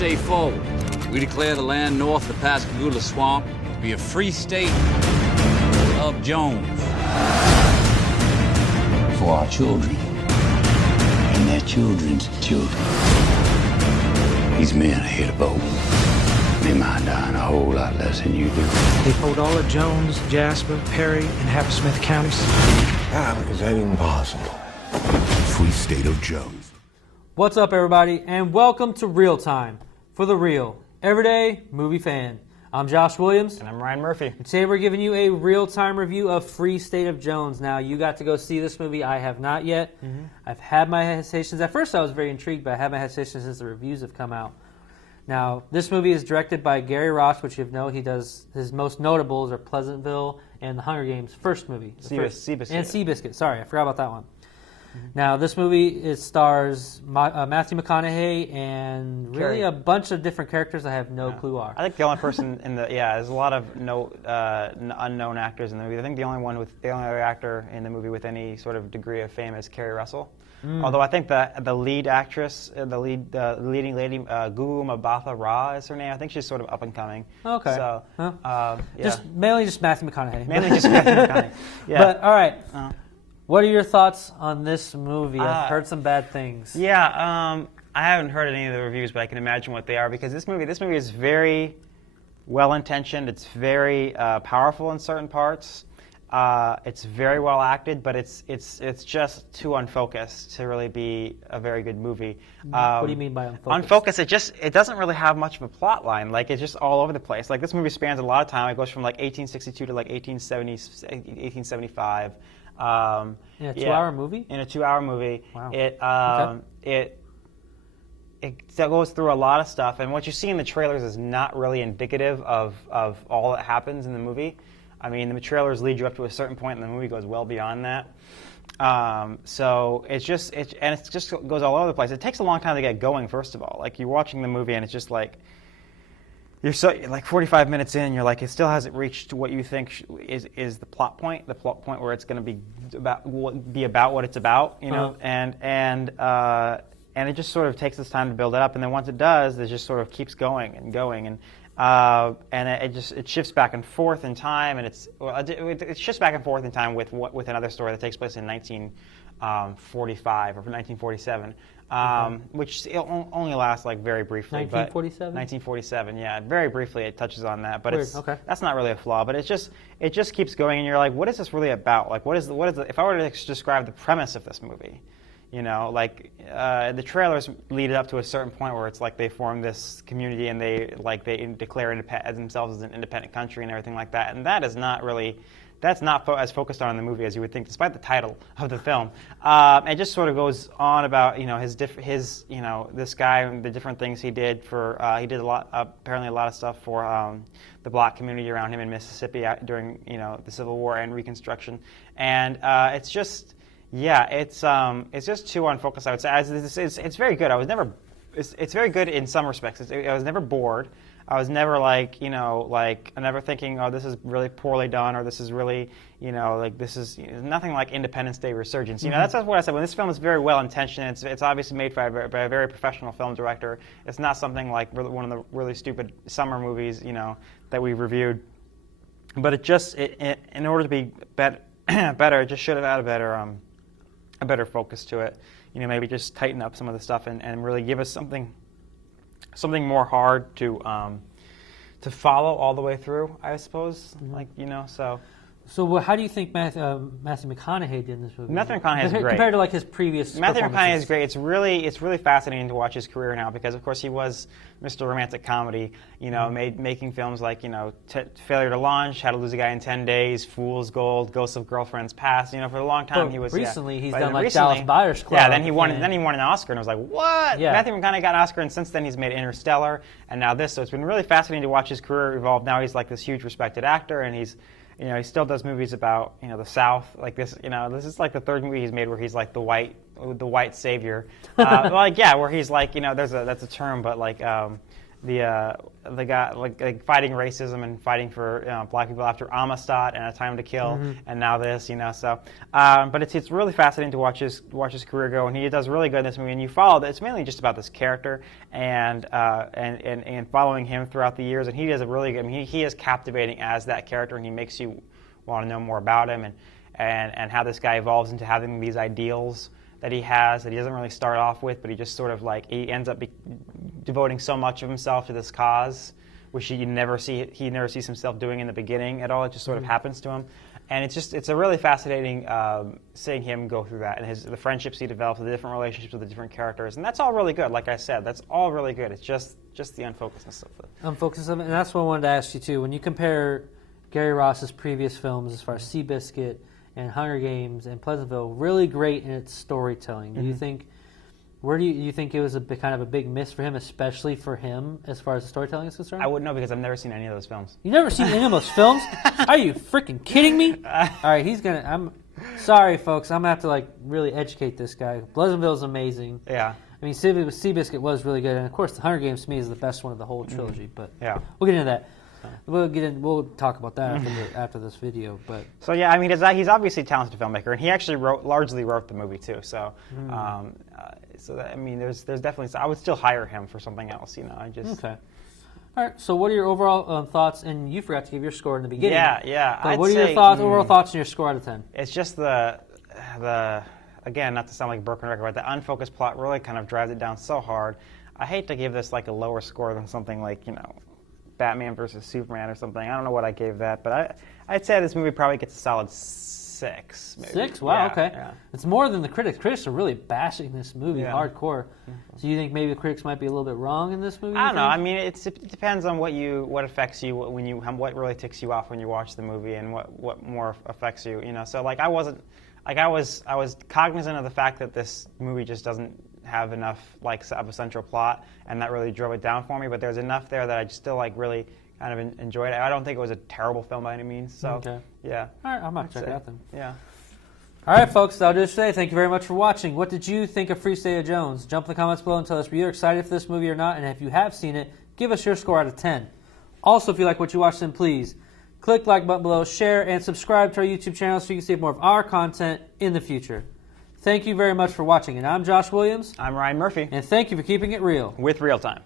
day forward. We declare the land north of Pascagoula Swamp to be a free state of Jones. For our children and their children's children. These men are here to vote. They mind dying a whole lot less than you do. They hold all of Jones, Jasper, Perry, and Hammersmith counties. How is that even possible? Free state of Jones. What's up, everybody, and welcome to ReelTime for the real, everyday movie fan. I'm Josh Williams. And I'm Ryan Murphy. And today we're giving you a real-time review of Free State of Jones. Now, you got to go see this movie. I have not yet. I've had my hesitations. At first, I was very intrigued, but I had my hesitations since the reviews have come out. Now, this movie is directed by Gary Ross, which you know he does. His most notables are Pleasantville and The Hunger Games' first movie. Seabiscuit. And Seabiscuit. Sorry, I forgot about that one. Now, this movie stars Matthew McConaughey and really a bunch of different characters I have no clue are. I think the only person in the there's a lot of unknown actors in the movie. I think the only other actor in the movie with any sort of degree of fame is Kerry Russell. Although I think the lead actress, the leading lady, Gugu Mbatha Raw is her name. I think she's sort of up and coming. Okay. So yeah. Mainly just Matthew McConaughey. Mainly just Matthew McConaughey. Yeah. But all right. What are your thoughts on this movie? I've heard some bad things. Yeah, I haven't heard any of the reviews, but I can imagine what they are because this movie is very well-intentioned. It's very powerful in certain parts. It's very well acted, but it's just too unfocused to really be a very good movie. What do you mean by unfocused? Unfocused, it doesn't really have much of a plot line. Like, it's just all over the place. Like, this movie spans a lot of time. It goes from like 1862 to like 1875. In a 2-hour movie? In a 2-hour movie. Wow. It goes through a lot of stuff, and what you see in the trailers is not really indicative of all that happens in the movie. I mean, the trailers lead you up to a certain point, and the movie goes well beyond that. So it just goes all over the place. It takes a long time to get going. First of all, like you're watching the movie, and it's just like you're like 45 minutes in, you're like it still hasn't reached what you think is the plot point where it's going to be about what it's about, you know, and it just sort of takes its time to build it up, and then once it does, it just sort of keeps going and going and. It shifts back and forth in time, and it shifts back and forth in time with another story that takes place in 1945 or 1947, which only lasts like very briefly. 1947. 1947, yeah, very briefly it touches on that, but that's not really a flaw. But it just keeps going, and you're like, what is this really about? Like, what is if I were to describe the premise of this movie? You know, like the trailers lead it up to a certain point where it's like they form this community and they declare themselves as an independent country and everything like that. And that's not as focused on in the movie as you would think, despite the title of the film. It just sort of goes on about this guy and the different things he did he did apparently a lot of stuff for the black community around him in Mississippi during the Civil War and Reconstruction, and it's just. Yeah, it's just too unfocused. I would say it's very good. It's very good in some respects. I was never bored. I was never I'm never thinking, oh, this is really poorly done, or this is really, this is nothing like Independence Day Resurgence. That's what I said. When this film is very well intentioned, it's obviously made by a very professional film director. It's not something like one of the really stupid summer movies, that we reviewed. But in order to be better, it just should have had a better focus to it, maybe just tighten up some of the stuff and really give us something more hard to follow all the way through, I suppose. So how do you think Matthew McConaughey did in this movie? Matthew McConaughey is great. Compared to like his previous Matthew McConaughey is great. It's really fascinating to watch his career now because, of course, he was Mr. Romantic Comedy, making films like, Failure to Launch, How to Lose a Guy in 10 Days, Fool's Gold, Ghosts of Girlfriends Past. For a long time he was... Recently, he's done like Dallas Buyers Club. Yeah, then he won an Oscar, and I was like, what? Yeah. Matthew McConaughey got an Oscar, and since then he's made Interstellar, and now this. So it's been really fascinating to watch his career evolve. Now he's like this huge respected actor, and he's... he still does movies about the South, like this. This is like the third movie he's made where he's like the white savior, where he's like that's a term, but like the guy like fighting racism and fighting for black people after Amistad and A Time to Kill, and now this, So, but it's really fascinating to watch his career go, and he does really good in this movie. And you follow it's mainly just about this character and following him throughout the years, and he does a really good. I mean, he is captivating as that character, and he makes you want to know more about him and how this guy evolves into having these ideals that he has that he doesn't really start off with, but he just sort of he ends up devoting so much of himself to this cause, which he never sees himself doing in the beginning at all. It just sort of happens to him, and it's a really fascinating seeing him go through that and the friendships he develops, the different relationships with the different characters, and that's all really good. Like I said, that's all really good. It's just the unfocusedness of it. And that's what I wanted to ask you too. When you compare Gary Ross's previous films, as far as Seabiscuit and Hunger Games and Pleasantville, really great in its storytelling. Do you think? Where do you think it was kind of a big miss for him, especially for him, as far as the storytelling is concerned? I wouldn't know because I've never seen any of those films. You've never seen any of those films? Are you freaking kidding me? All right, I'm sorry, folks. I'm gonna have to really educate this guy. Pleasantville's amazing. Yeah. I mean, Seabiscuit was really good, and of course, the Hunger Games to me is the best one of the whole trilogy. But we'll get into that. We'll talk about that after this video. But so yeah, I mean, he's obviously a talented filmmaker, and he actually largely wrote the movie too. So, I mean, there's definitely. I would still hire him for something else. Okay. All right. So, what are your overall thoughts? And you forgot to give your score in the beginning. Yeah. But what are your overall thoughts on your score out of 10? It's just the again, not to sound like a broken record, but the unfocused plot really kind of drives it down so hard. I hate to give this a lower score than something like Batman versus Superman or something. I don't know what I gave that, but I'd say this movie probably gets a solid 6. Maybe. 6? Wow, yeah, okay. Yeah. It's more than the critics. Critics are really bashing this movie hardcore. So you think maybe the critics might be a little bit wrong in this movie? I don't know. I mean, it depends on what affects you what really ticks you off when you watch the movie and what more affects you. So I was cognizant of the fact that this movie just doesn't have enough of a central plot, and that really drove it down for me. But there's enough there that I just still really kind of enjoyed it. I don't think it was a terrible film by any means. So yeah. All right, I might check it out then. Yeah. All right, folks, that'll do it today. Thank you very much for watching. What did you think of Free State of Jones? Jump in the comments below and tell us if you're excited for this movie or not, and if you have seen it, give us your score out of 10. Also, if you like what you watched, then please click the like button below, share, and subscribe to our YouTube channel so you can see more of our content in the future. Thank you very much for watching, and I'm Josh Williams. I'm Ryan Murphy. And thank you for keeping it real with ReelTime.